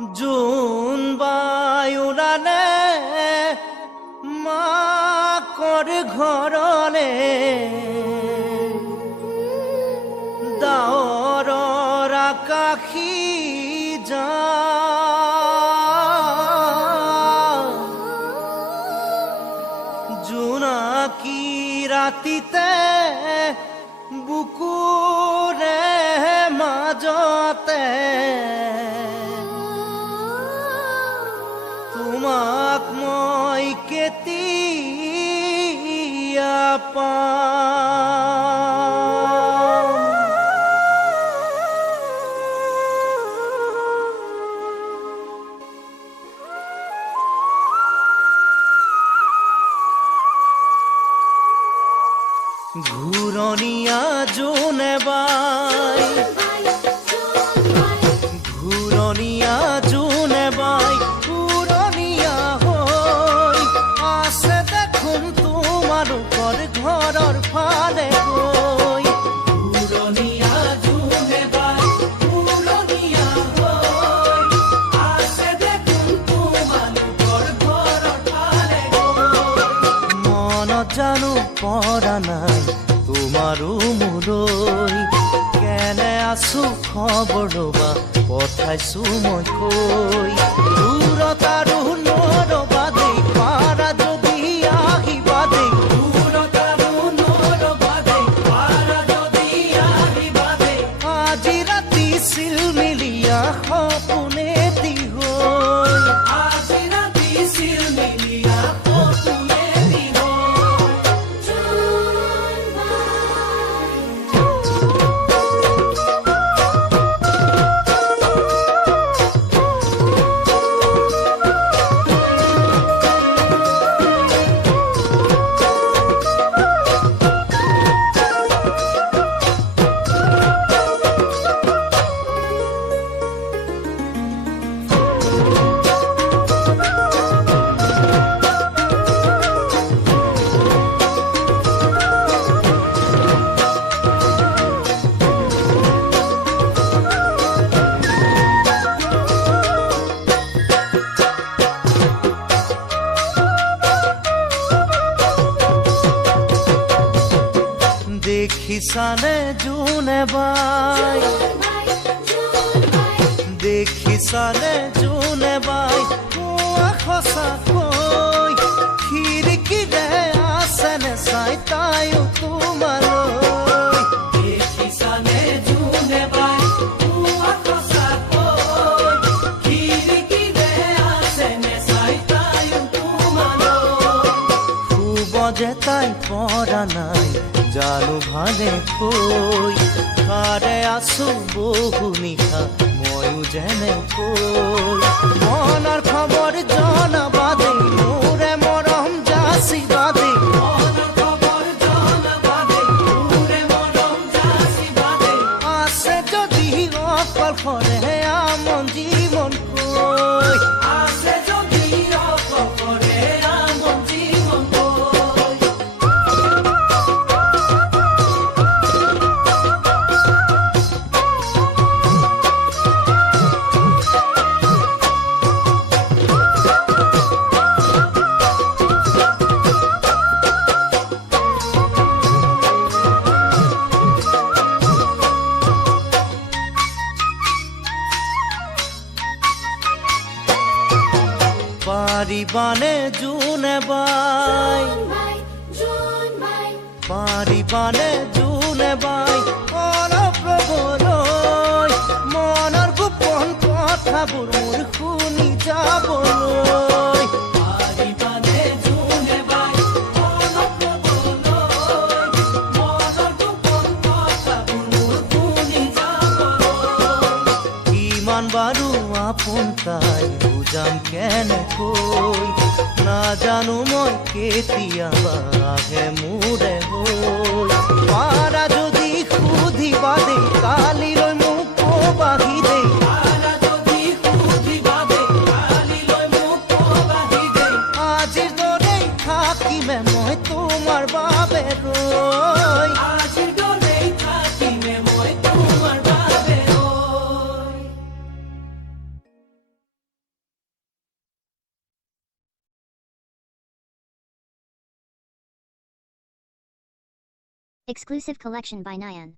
জোন বায়ুৰানে মাকৰ ঘৰলে ডাৱৰৰ আকাশী জোনাকী ৰাতিতে বুকুৰে মাজতে তোমাক মই কেতিয়া পাম। ঘূৰণীয়া জোনে বাই ঘূৰণীয়া জোনে বাই পুৰণীয়া হৈ আছে দেখোন তোমালোকৰ ঘৰৰ ফালে গৈ। ঘূৰণীয়া জোনে বাই পুৰণীয়া হৈ আছে দেখোন তোমালোকৰ ঘৰৰ ফালে গৈ। মনত জানো পৰা নাই তোমাৰো মোলৈ, কেনে আছো খবৰ ল'বা পঠাইছো মই কৈ। দূৰত আৰু নৰবা দেই, পাৰা যদি আহিবা দেই। দূৰত আৰু নৰবা দেই, পাৰা যদি আহিবা দেই। আজি ৰাতি চিলমিলীয়া সপোনেদি হৈ, আজি ৰাতি চিলমিলীয়া সপোনেদি হৈ। দেখিছানে জোনে বাই, দেখিছানে জোনে বাই কোৱা সঁচাকৈ, খিৰিকীৰে আছেনে চাই তাইও তোমালৈ। দেখিছানে জোনে বাই কোৱা সঁচাকৈ, খিৰিকীৰে আছেনে চাই তাইও তোমালৈ। শুব যে তাই পৰা নাই জানো ভালে কৈ, তাৰে আছো বহু নিশা ময়ো যেনেকৈ। মনৰ খবৰ জনাবা দেই, মোৰে মৰম যাচিবা দেই। মনৰ খবৰ জনাবা দেই, মোৰে মৰম যাচিবা দেই। আছে যদি অকলশৰে আমন জীৱন কৈ, আছে যদি অকলশৰে আমন জীৱন কৈ। পাৰিবানে জোনে বাই, পাৰিবানে জোনে বাই অলপ ৰ'বলৈ, মনৰ গোপন কথাবোৰ মোৰ শুনি যাবলৈ। পাৰিবানে জোনে বাই অলপ ৰ'বলৈ, মনৰ গোপন কথাবোৰ মোৰ শুনি যাবলৈ। কিমান বাৰু আপোন তাই বুজাম কেনেকৈ, নাজানো মই কেতিয়াবা আহে মোৰে হৈ। পাৰা যদি সুধিবা দেই, কালিলৈ মোক ক'বাহি দেই। পাৰা যদি সুধিবা দেই, কালিলৈ মোক ক'বাহি দেই। আজিৰ দৰেই থাকিমে মই তোমাৰ বাবে ৰৈ। আজিৰ Exclusive collection by Nyan.